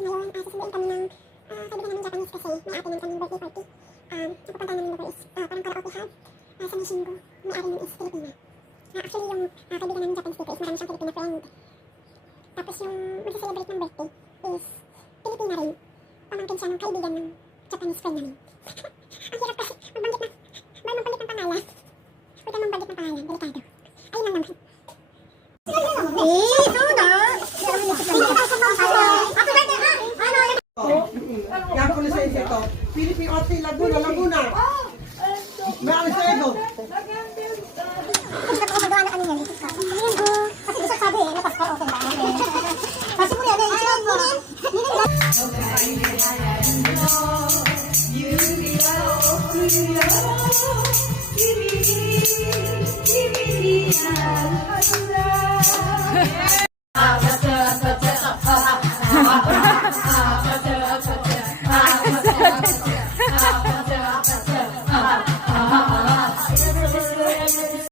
ngayon, susunduin kami ng kaibigan namin Japanese kasi may ate namin kaming birthday party. Ang pupunta namin lugar is parang karaoke hub sa Nishingo. May ari nun is Filipina. Actually, yung kaibigan namin Japanese dito is marami siyang Filipina friend. Tapos yung mag-celebrate ng birthday is Filipina rin. Pamangkin siya ng kaibigan ng Japanese friend namin. Ang hirap kasi magbanggit ng pangalan. Huwag kang magbanggit ng pangalan, delikado. Ayun lang naman. Yan ko na sa isip ko. Philippine Hotel Laguna, Laguna. Maalis sa ego. Kasi gumagawa na kami yan. Kasi gusto sabi eh, napasko okay ba? Kasi muli ano, Ha